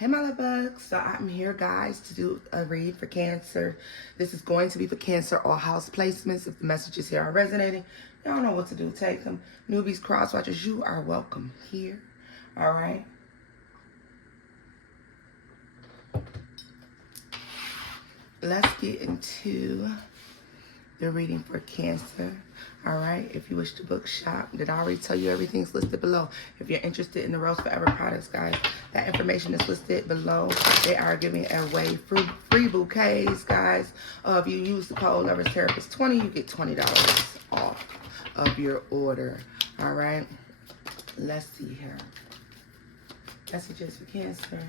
Hey my love bugs, so I'm here guys to do a read for Cancer. This is going to be for Cancer or house placements. If the messages here are resonating, y'all know what to do, take them. Newbies, cross watchers, you are welcome here. All right. Let's get into the reading for Cancer. All right, if you wish to book shop, did I already tell you everything's listed below? If you're interested in the Rose Forever products, guys, that information is listed below. They are giving away free bouquets, guys. If you use the code Lovers Therapist 20, you get $20 off of your order. All right, let's see here. Messages for Cancer.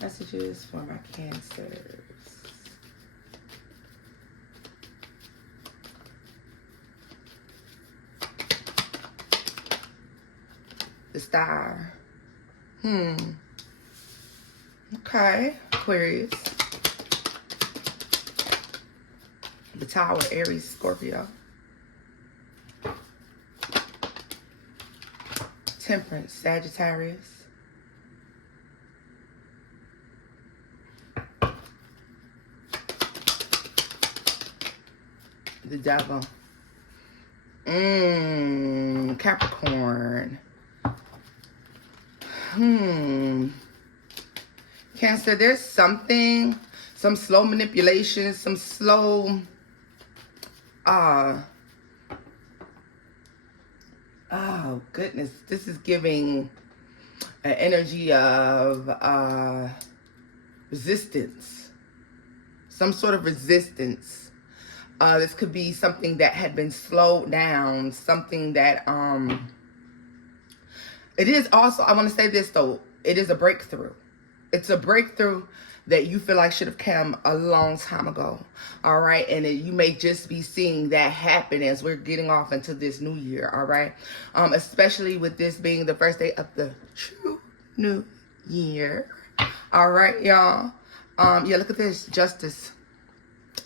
Messages for my Cancers. The Star. Okay. Aquarius. The Tower. Aries. Scorpio. Temperance. Sagittarius. The Devil. Capricorn. Cancer, there's something, some slow manipulation, some slow, oh goodness, this is giving an energy of resistance, some sort of resistance. This could be something that had been slowed down, something that, it is also, I want to say this though, it is a breakthrough. It's a breakthrough that you feel like should have come a long time ago. All right. And you may just be seeing that happen as we're getting off into this new year. All right. Especially with this being the first day of the true new year. All right, y'all. Yeah, look at this. Justice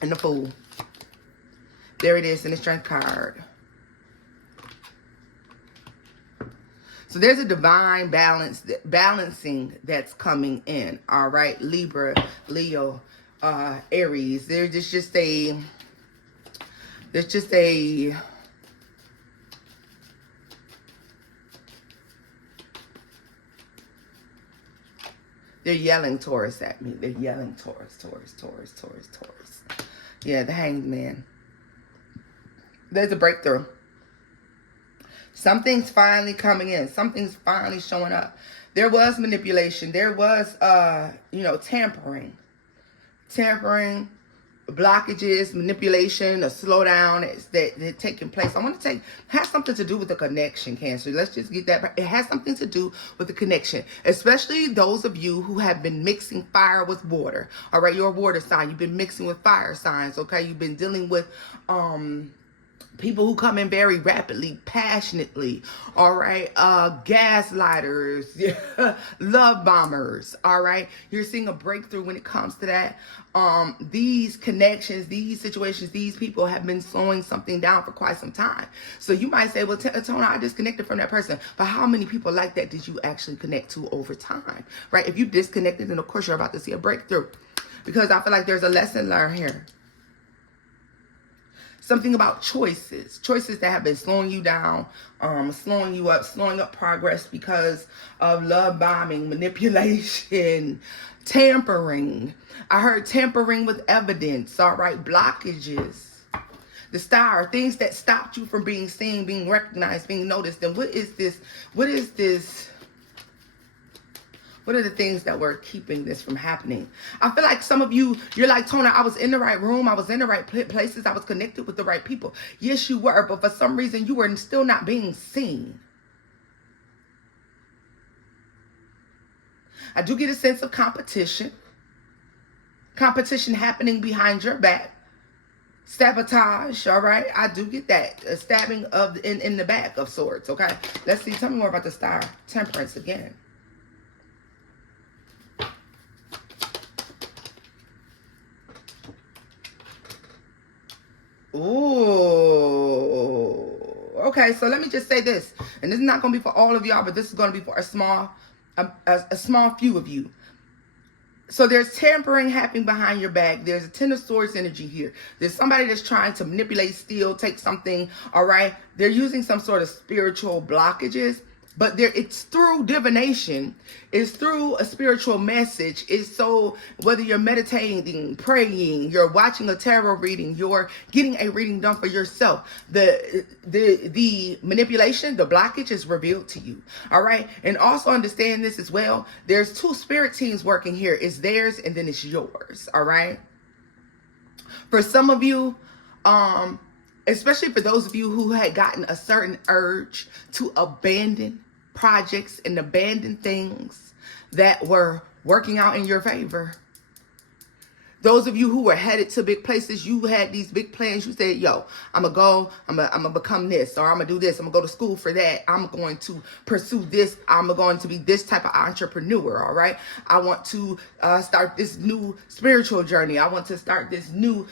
and the Fool. There it is in the Strength card. So there's a divine balancing that's coming in. All right, Libra, Leo, Aries. There's just a they're yelling Taurus at me. They're yelling Taurus. Yeah, the Hanged Man. There's a breakthrough. Something's finally coming in. Something's finally showing up. There was manipulation. There was, tampering, blockages, manipulation, a slowdown that's taking place. I want to take, has something to do with the connection, Cancer. Let's just get that. It has something to do with the connection, especially those of you who have been mixing fire with water. All right, you're a water sign. You've been mixing with fire signs. Okay, you've been dealing with, people who come in very rapidly, passionately, all right? Gaslighters, love bombers, all right? You're seeing a breakthrough when it comes to that. These connections, these situations, these people have been slowing something down for quite some time. So you might say, well, Tona, I disconnected from that person. But how many people like that did you actually connect to over time, right? If you disconnected, then of course you're about to see a breakthrough, because I feel like there's a lesson learned here. Something about choices that have been slowing you down, slowing you up, slowing up progress because of love bombing, manipulation, tampering. I heard tampering with evidence, all right, blockages. The Star, things that stopped you from being seen, being recognized, being noticed. And what is this? What is this? What are the things that were keeping this from happening? I feel like some of you, you're like, Tona, I was in the right room. I was in the right places. I was connected with the right people. Yes, you were. But for some reason, you were still not being seen. I do get a sense of competition. Competition happening behind your back. Sabotage, all right? I do get that. A stabbing in the back of sorts, okay? Let's see. Tell me more about the Star. Temperance again. Ooh. Okay, so let me just say this. And this is not going to be for all of y'all, but this is going to be for a small few of you. So there's tampering happening behind your back. There's a Ten of Swords energy here. There's somebody that's trying to manipulate, steal, take something, all right? They're using some sort of spiritual blockages, but it's through divination. It's through a spiritual message. It's so, whether you're meditating, praying, you're watching a tarot reading, you're getting a reading done for yourself, the manipulation, the blockage is revealed to you, all right? And also understand this as well. There's two spirit teams working here. It's theirs and then it's yours, all right? For some of you, especially for those of you who had gotten a certain urge to abandon projects and abandon things that were working out in your favor. Those of you who were headed to big places, you had these big plans. You said, yo, I'm going to go, I'm going to become this, or I'm going to do this. I'm going to go to school for that. I'm going to pursue this. I'm going to be this type of entrepreneur, all right? I want to start this new spiritual journey. I want to start this new,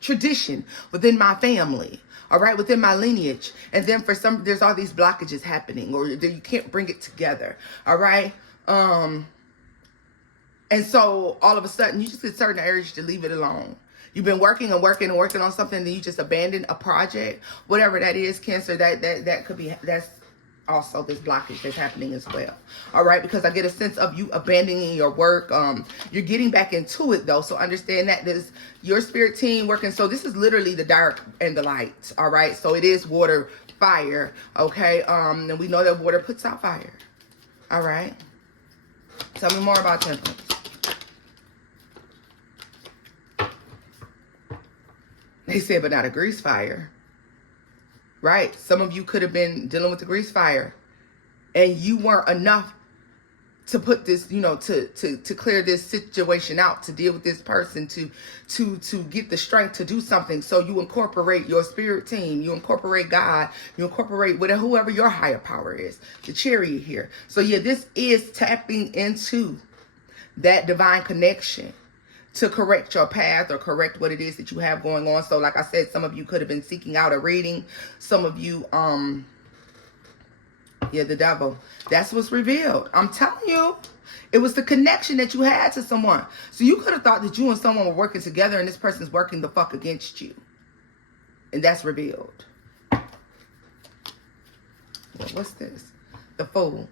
tradition within my family, all right, within my lineage. And then for some, there's all these blockages happening, or you can't bring it together, all right? And so all of a sudden, you just get a certain urge to leave it alone. You've been working and working and working on something, then you just abandon a project, whatever that is, Cancer, that could be, that's also this blockage that's happening as well, all right? Because I get a sense of you abandoning your work. You're getting back into it though, so understand that this your spirit team working. So this is literally the dark and the light, all right? So it is water, fire, okay? And we know that water puts out fire, all right? Tell me more about Temperance. They said, but not a grease fire. Right? Some of you could have been dealing with the grease fire and you weren't enough to put this, to clear this situation out, to deal with this person, to get the strength to do something. So you incorporate your spirit team, you incorporate God, you incorporate whoever your higher power is, the Chariot here. So yeah, this is tapping into that divine connection to correct your path or correct what it is that you have going on. So like I said, some of you could have been seeking out a reading. Some of you, the devil. That's what's revealed. I'm telling you, it was the connection that you had to someone. So you could have thought that you and someone were working together and this person's working the fuck against you. And that's revealed. What's this? The Fool.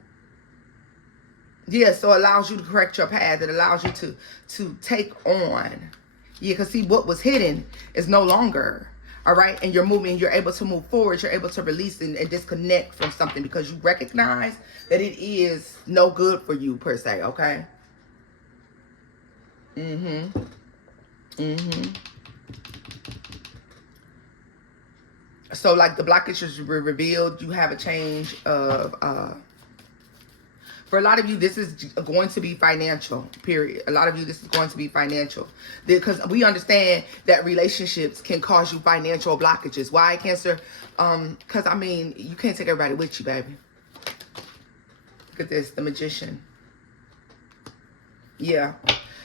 Yeah, so it allows you to correct your path. It allows you to take on. Yeah, because see, what was hidden is no longer, all right? And you're moving, you're able to move forward. You're able to release and disconnect from something because you recognize that it is no good for you per se, okay? So like the blockages were revealed, you have a change of, for a lot of you, this is going to be financial, period. A lot of you, this is going to be financial. Because we understand that relationships can cause you financial blockages. Why, Cancer? Because, I mean, you can't take everybody with you, baby. Look at this, the Magician. Yeah.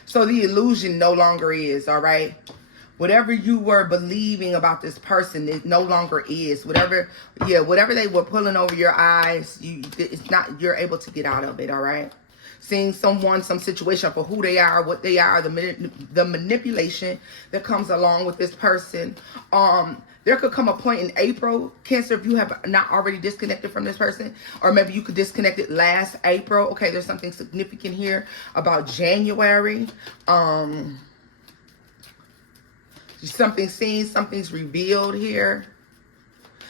So the illusion no longer is, all right? Whatever you were believing about this person, it no longer is. Whatever they were pulling over your eyes, you're able to get out of it, all right? Seeing someone, some situation for who they are, what they are, the manipulation that comes along with this person. There could come a point in April, Cancer, if you have not already disconnected from this person, or maybe you could disconnect it last April. Okay, there's something significant here about January. Something's seen, something's revealed here.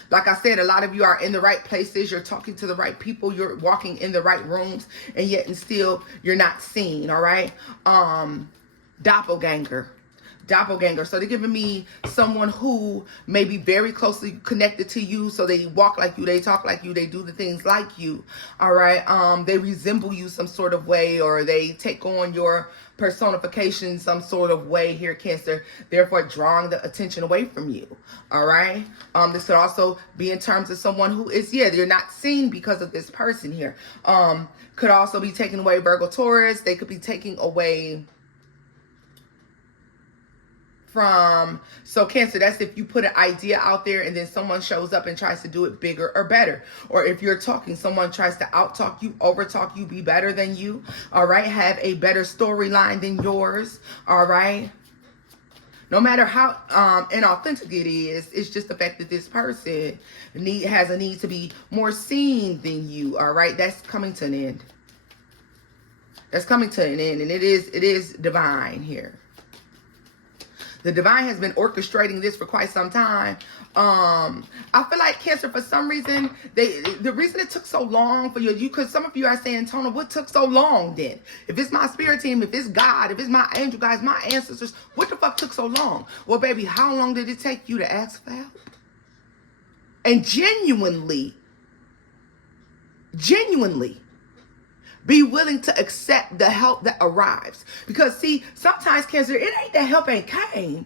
Like I said, a lot of you are in the right places. You're talking to the right people. You're walking in the right rooms. And yet and still, you're not seen, all right? Doppelganger. So they're giving me someone who may be very closely connected to you. So they walk like you, they talk like you, they do the things like you, all right? They resemble you some sort of way, or they take on your personification some sort of way here, Cancer, therefore drawing the attention away from you, all right? This could also be in terms of someone who is, you're not seen because of this person here. Could also be taking away Virgo, Taurus. They could be taking away from, so Cancer, that's if you put an idea out there and then someone shows up and tries to do it bigger or better. Or if you're talking, someone tries to outtalk you, overtalk you, be better than you, all right, have a better storyline than yours, all right. No matter how inauthentic it is, it's just the fact that this person has a need to be more seen than you, all right. That's coming to an end. That's coming to an end, and it is divine here. The divine has been orchestrating this for quite some time. I feel like Cancer, for some reason, the reason it took so long for you, because some of you are saying, Tona, what took so long then? If it's my spirit team, if it's God, if it's my angel guys, my ancestors, what the fuck took so long? Well, baby, how long did it take you to ask for help? And genuinely be willing to accept the help that arrives. Because see, sometimes, Cancer, it ain't that help ain't came.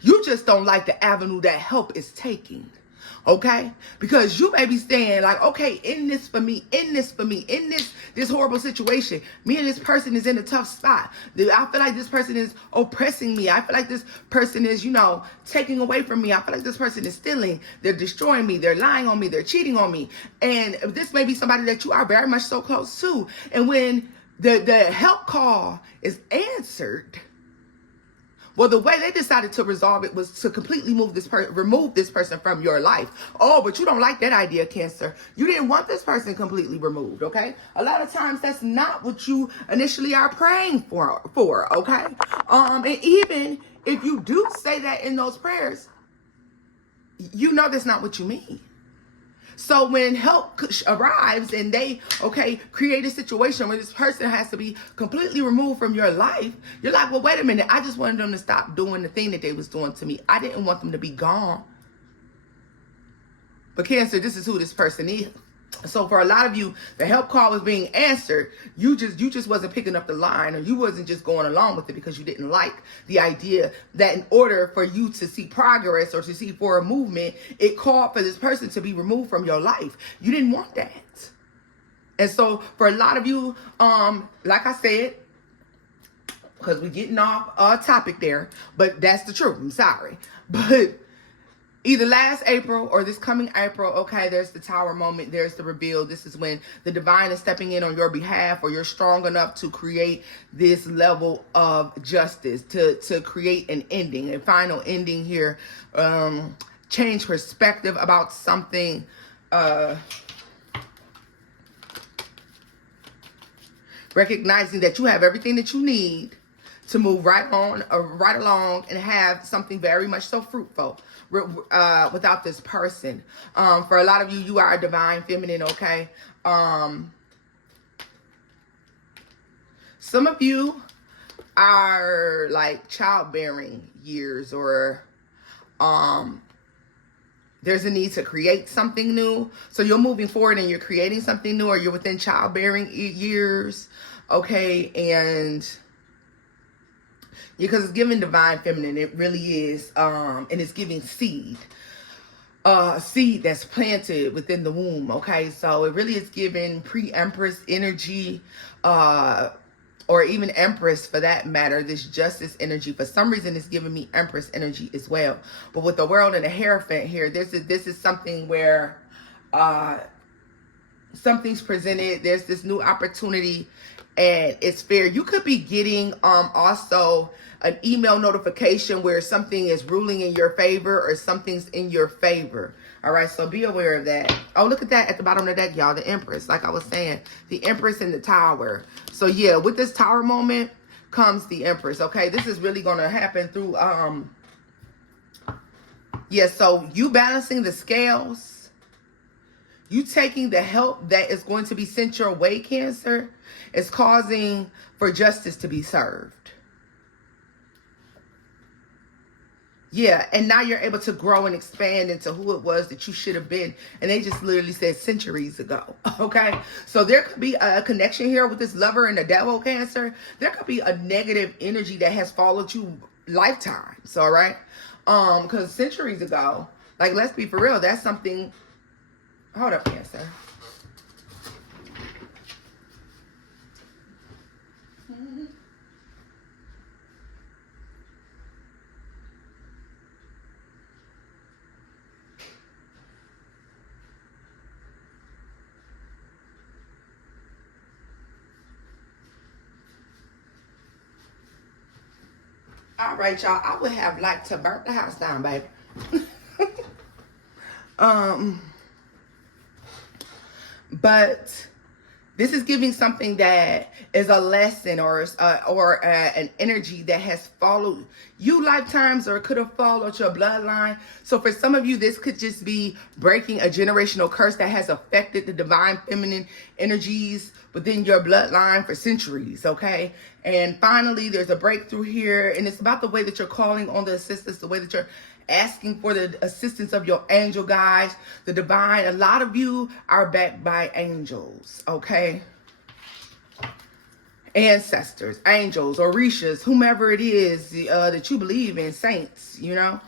You just don't like the avenue that help is taking. Okay? Because you may be saying like, okay, in this for me, in this horrible situation, me and this person is in a tough spot. I feel like this person is oppressing me. I feel like this person is, taking away from me. I feel like this person is stealing. They're destroying me. They're lying on me. They're cheating on me. And this may be somebody that you are very much so close to. And when the help call is answered, well, the way they decided to resolve it was to completely remove this person from your life. Oh, but you don't like that idea, Cancer. You didn't want this person completely removed, okay? A lot of times that's not what you initially are praying for, okay? And even if you do say that in those prayers, you know that's not what you mean. So when help arrives and they, create a situation where this person has to be completely removed from your life, you're like, well, wait a minute. I just wanted them to stop doing the thing that they was doing to me. I didn't want them to be gone. But Cancer, this is who this person is. So for a lot of you, the help call was being answered. You just wasn't picking up the line, or you wasn't just going along with it because you didn't like the idea that in order for you to see progress or to see for a movement, it called for this person to be removed from your life. You didn't want that. And so for a lot of you, like I said, because we're getting off topic there, but that's the truth. I'm sorry. But either last April or this coming April, there's the tower moment. There's the reveal. This is when the divine is stepping in on your behalf, or you're strong enough to create this level of justice, to create an ending, a final ending here. Change perspective about something. Recognizing that you have everything that you need to move right along and have something very much so fruitful without this person. For a lot of you, you are a divine feminine, okay? Some of you are like childbearing years, or there's a need to create something new. So you're moving forward and you're creating something new, or you're within childbearing years, and because it's giving divine feminine, it really is, and it's giving seed that's planted within the womb, so it really is giving pre-empress energy, or even empress for that matter, this justice energy. For some reason, it's giving me empress energy as well. But with the world and the Hierophant here, this is something where something's presented. There's this new opportunity, and it's fair. You could be getting also an email notification where something is ruling in your favor, or something's in your favor. All right, so be aware of that. Oh, look at that at the bottom of the deck, y'all. The Empress, like I was saying, the Empress and the Tower. So yeah, with this Tower moment comes the Empress. This is really going to happen through so you balancing the scales, you taking the help that is going to be sent your way, Cancer, is causing for justice to be served. Yeah, and now you're able to grow and expand into who it was that you should have been. And they just literally said centuries ago, So there could be a connection here with this Lover and the Devil, Cancer. There could be a negative energy that has followed you lifetimes, all right? Because centuries ago, like, let's be for real, that's something. Hold up, Cancer. All right, y'all. I would have liked to burn the house down, baby. But this is giving something that is a lesson or an energy that has followed you lifetimes or could have followed your bloodline. So for some of you, this could just be breaking a generational curse that has affected the divine feminine energies within your bloodline for centuries, okay? And finally, there's a breakthrough here, and it's about the way that you're calling on the assistance, the way that you're asking for the assistance of your angel guides, the divine. A lot of you are backed by angels, okay? Ancestors, angels, orishas, whomever it is that you believe in, saints, you know.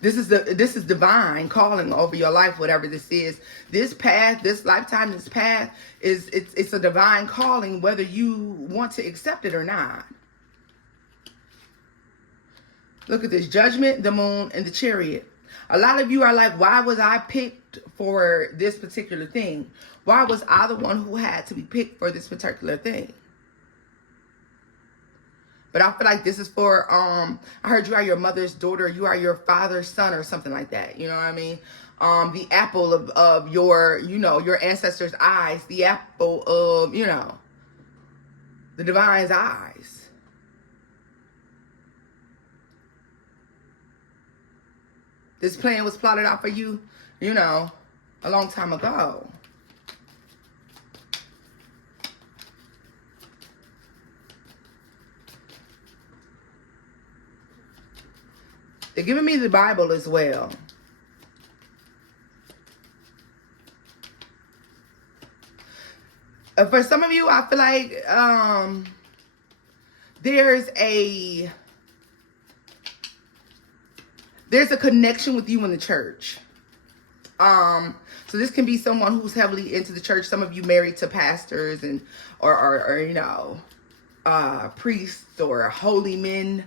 This is divine calling over your life, whatever this is. This path, this lifetime, this path it's a divine calling, whether you want to accept it or not. Look at this: Judgment, the Moon, and the Chariot. A lot of you are like, why was I picked for this particular thing? Why was I the one who had to be picked for this particular thing? But I feel like this is for, I heard you are your mother's daughter, you are your father's son or something like that. You know what I mean? The apple of your, you know, your ancestors' eyes, the apple of, you know, the divine's eyes. This plan was plotted out for you, you know, a long time ago. They're giving me the Bible as well. For some of you, I feel like there's a connection with you in the church. So this can be someone who's heavily into the church. Some of you married to pastors and or you know, priests or holy men.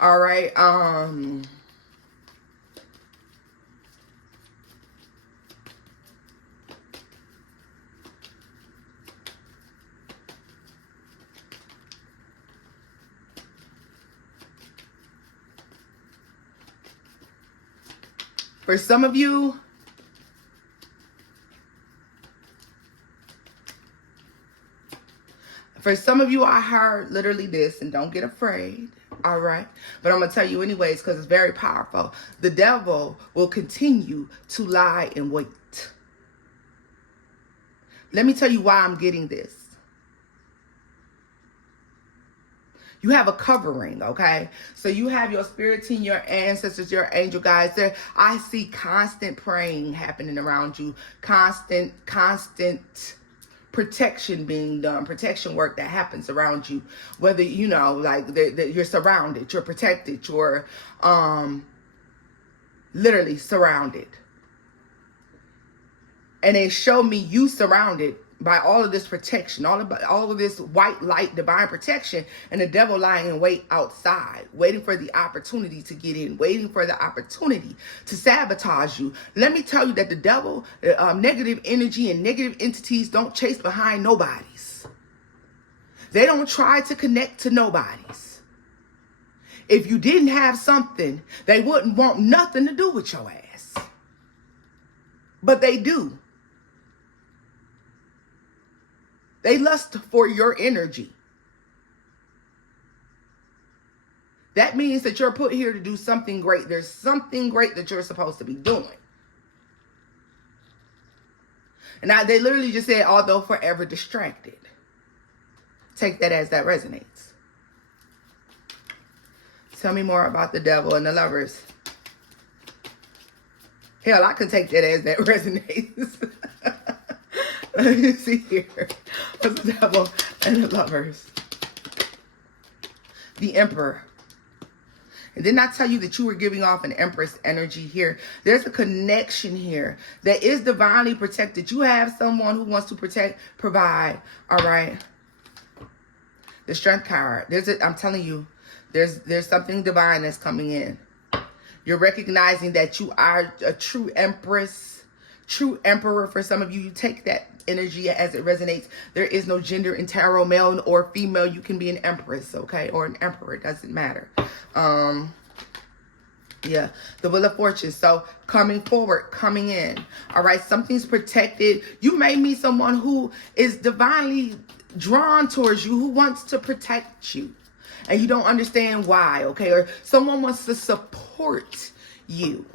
All right. For some of you, I heard literally this, and don't get afraid, all right? But I'm going to tell you anyways because it's very powerful. The devil will continue to lie in wait. Let me tell you why I'm getting this. You have a covering, okay? So you have your spirit team, your ancestors, your angel guides there. I see constant praying happening around you. Constant protection being done. Protection work that happens around you. Whether, you know, like you're surrounded. You're protected. You're literally surrounded. And they show me you surrounded by all of this protection, all of this white light, divine protection, and the devil lying in wait outside, waiting for the opportunity to get in, waiting for the opportunity to sabotage you. Let me tell you that the devil, negative energy and negative entities don't chase behind nobodies. They don't try to connect to nobodies. If you didn't have something, they wouldn't want nothing to do with your ass. But they do. They lust for your energy. That means that you're put here to do something great. There's something great that you're supposed to be doing. And now they literally just said, although forever distracted. Take that as that resonates. Tell me more about the devil and the lovers. Hell, I can take that as that resonates. Let me see here. What's the devil and the lovers? The Emperor. And didn't I tell you that you were giving off an Empress energy here? There's a connection here that is divinely protected. You have someone who wants to protect, provide. All right. The Strength card. I'm telling you, there's something divine that's coming in. You're recognizing that you are a true Empress, true Emperor. For some of you, you take that energy as it resonates. There is no gender in tarot, male or female. You can be an empress, okay, or an emperor. It doesn't matter. Yeah, the Wheel of Fortune. So coming forward, coming in. All right, something's protected. You may meet someone who is divinely drawn towards you, who wants to protect you, and you don't understand why, okay? Or someone wants to support you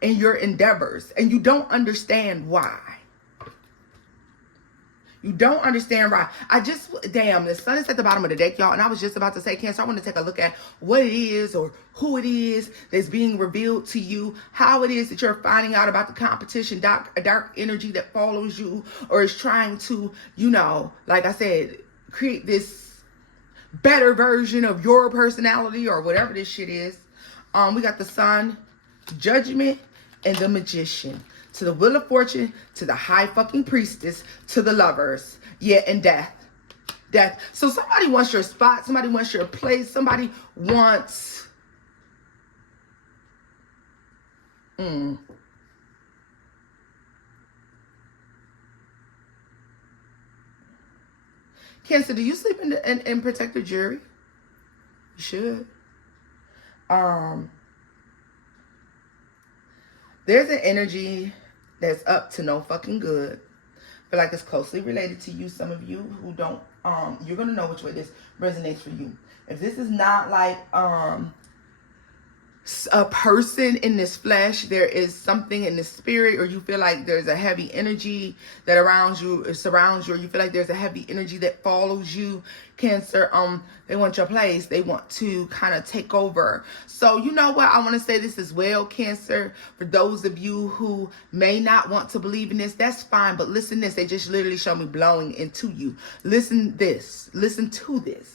in your endeavors, and you don't understand why. You don't understand why. Damn, the sun is at the bottom of the deck, y'all. And I was just about to say, Cancer, I want to take a look at what it is or who it is that's being revealed to you, how it is that you're finding out about the competition, dark energy that follows you or is trying to, you know, like I said, create this better version of your personality or whatever this shit is. We got the Sun, Judgment, and the Magician. To the Wheel of Fortune, to the High fucking Priestess, to the Lovers. Yeah, and Death. Death. So somebody wants your spot. Somebody wants your place. Somebody wants... Cancer, do you sleep in protective jewelry? You should. There's an energy that's up to no fucking good. I feel like it's closely related to you. Some of you who don't, you're going to know which way this resonates for you. If this is not like a person in this flesh, there is something in the spirit, or you feel like there's a heavy energy that surrounds you, or you feel like there's a heavy energy that follows you, Cancer. They want your place. They want to kind of take over. So you know what? I want to say this as well, Cancer. For those of you who may not want to believe in this, that's fine. But listen to this. They just literally show me blowing into you. Listen to this.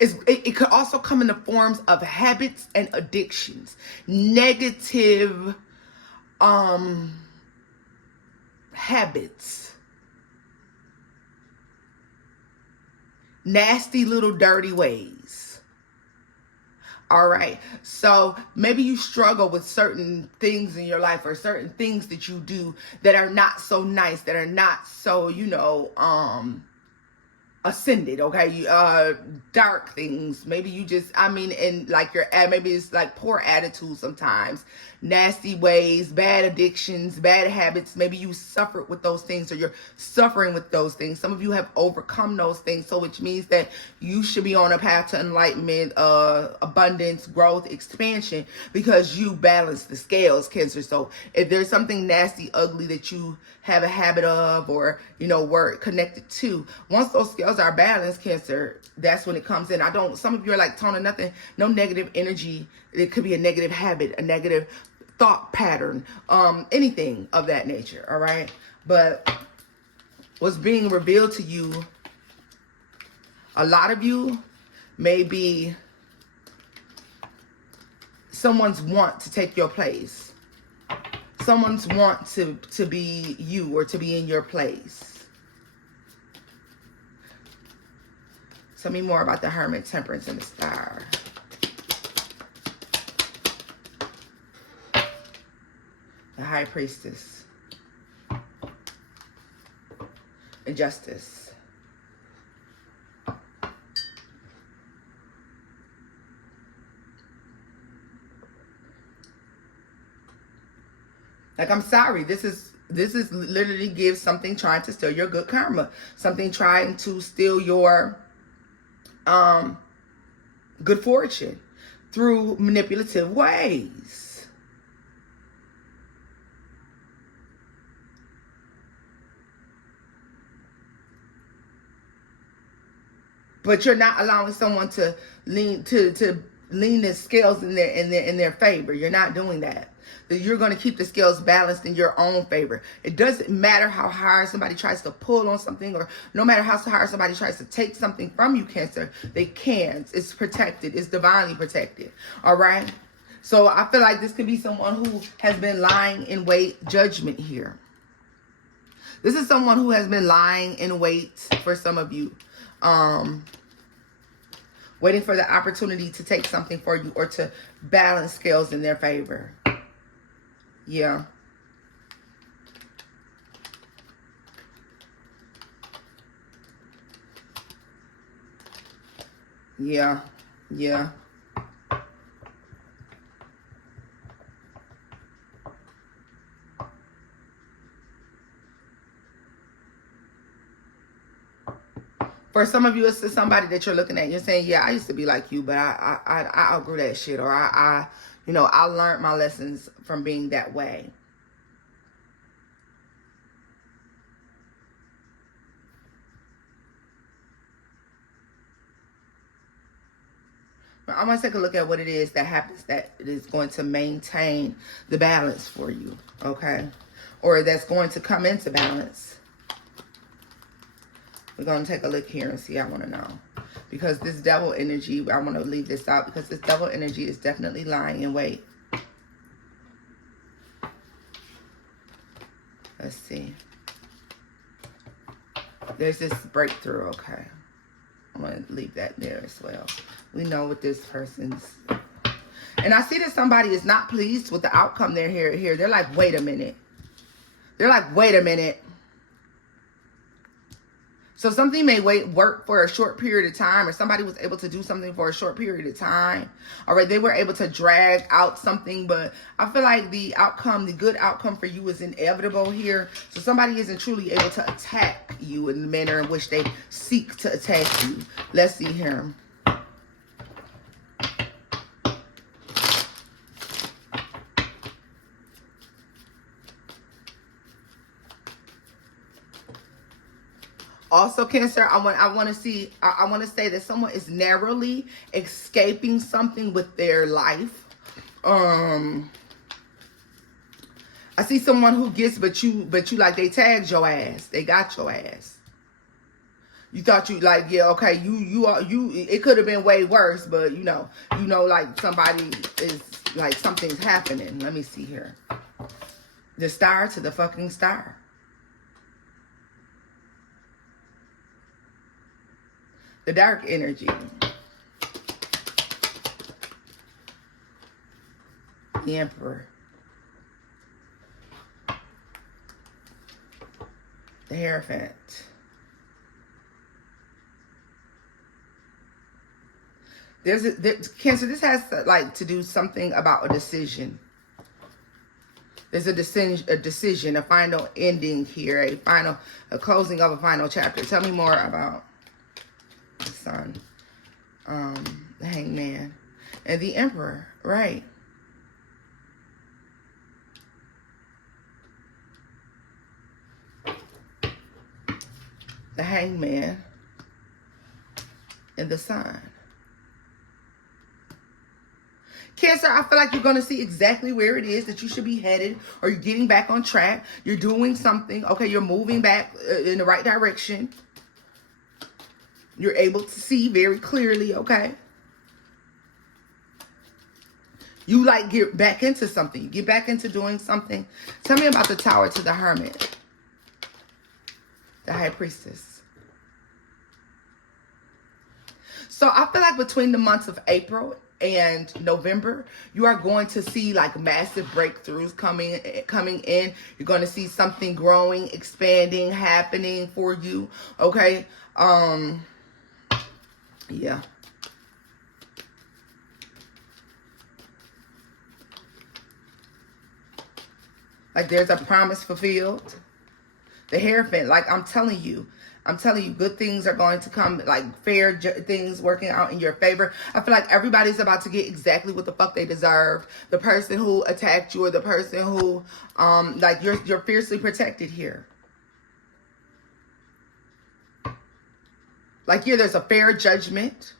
It could also come in the forms of habits and addictions, negative habits, nasty little dirty ways. All right. So maybe you struggle with certain things in your life or certain things that you do that are not so nice, that are not so, you know, ascended, okay? Dark things. Maybe you just, and like maybe it's like poor attitude sometimes, nasty ways, bad addictions, bad habits. Maybe you suffered with those things, or you're suffering with those things. Some of you have overcome those things, so which means that you should be on a path to enlightenment, abundance, growth, expansion, because you balance the scales, Cancer. So if there's something nasty, ugly that you have a habit of, or, you know, were connected to, once those scales are balanced, Cancer, that's when it comes in. Some of you are like, Tona, nothing, no negative energy. It could be a negative habit, a negative thought pattern, anything of that nature. All right. But what's being revealed to you, a lot of you may be someone's want to take your place. Someone's want to be you, or to be in your place. Tell me more about the Hermit, Temperance, and the Star. The High Priestess. And Justice. Like, I'm sorry. This is literally gives something trying to steal your good karma. Something trying to steal your good fortune through manipulative ways. But you're not allowing someone to lean the scales in their favor. You're not doing that. That you're going to keep the scales balanced in your own favor. It doesn't matter how hard somebody tries to pull on something, or no matter how hard somebody tries to take something from you, Cancer, they can't. It's protected. It's divinely protected. All right. So I feel like this could be someone who has been lying in wait. Judgment here. This is someone who has been lying in wait for some of you. Waiting for the opportunity to take something for you, or to balance scales in their favor. Yeah. Yeah. Yeah. For some of you, it's somebody that you're looking at. You're saying, yeah, I used to be like you, but I outgrew that shit. Or I learned my lessons from being that way. But I'm going to take a look at what it is that happens that is going to maintain the balance for you. Okay. Or that's going to come into balance. We're going to take a look here and see. I want to know. Because this devil energy, I want to leave this out because this devil energy is definitely lying in wait. Let's see. There's this breakthrough, okay. I'm going to leave that there as well. We know what this person's... And I see that somebody is not pleased with the outcome they're here. They're like, wait a minute. They're like, wait a minute. So something may work for a short period of time, or somebody was able to do something for a short period of time. All right, they were able to drag out something, but I feel like the outcome, the good outcome for you is inevitable here. So somebody isn't truly able to attack you in the manner in which they seek to attack you. Let's see here. Also, Cancer, I want to say that someone is narrowly escaping something with their life. I see someone who gets, but you like they tagged your ass. They got your ass. You thought you like, yeah, okay, you it could have been way worse, but you know, like somebody is like something's happening. Let me see here. The star to the fucking star. The dark energy. The Emperor. The Hierophant. Cancer, this has to do something about a decision. There's a decision, a final ending here, a closing of a final chapter. Tell me more about the Sun, the Hangman, and the Emperor, right? The Hangman and the Sun. Cancer, I feel like you're going to see exactly where it is that you should be headed, or you're getting back on track. You're doing something. Okay, you're moving back in the right direction. You're able to see very clearly, okay? You get back into something. You get back into doing something. Tell me about the Tower to the Hermit. The High Priestess. So I feel like between the months of April and November, you are going to see massive breakthroughs coming in. You're going to see something growing, expanding, happening for you, okay? Yeah. There's a promise fulfilled. The Hierophant, I'm telling you, good things are going to come, fair things working out in your favor. I feel like everybody's about to get exactly what the fuck they deserve. The person who attacked you, or the person who, you're fiercely protected here. Here, there's a fair judgment.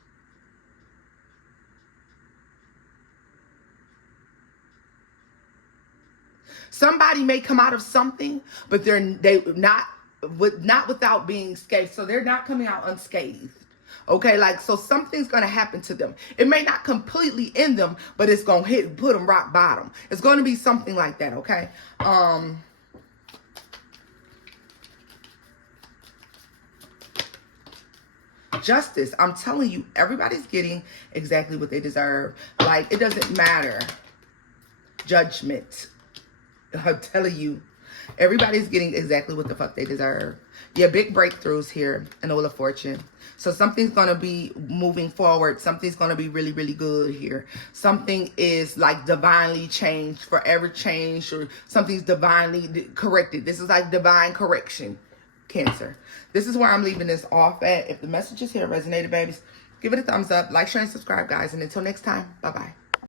Somebody may come out of something, but they're not without being scathed. So they're not coming out unscathed. Okay, so something's gonna happen to them. It may not completely end them, but it's gonna put them rock bottom. It's gonna be something like that. Okay. Justice. I'm telling you, everybody's getting exactly what they deserve. It doesn't matter. Judgment. I'm telling you. Everybody's getting exactly what the fuck they deserve. Your big breakthroughs here in the Wheel of Fortune. So something's going to be moving forward. Something's going to be really, really good here. Something is like divinely changed, forever changed, or something's divinely corrected. This is like divine correction, Cancer. This is where I'm leaving this off at. If the messages here resonated, babies, give it a thumbs up, like, share, and subscribe, guys. And until next time, bye-bye.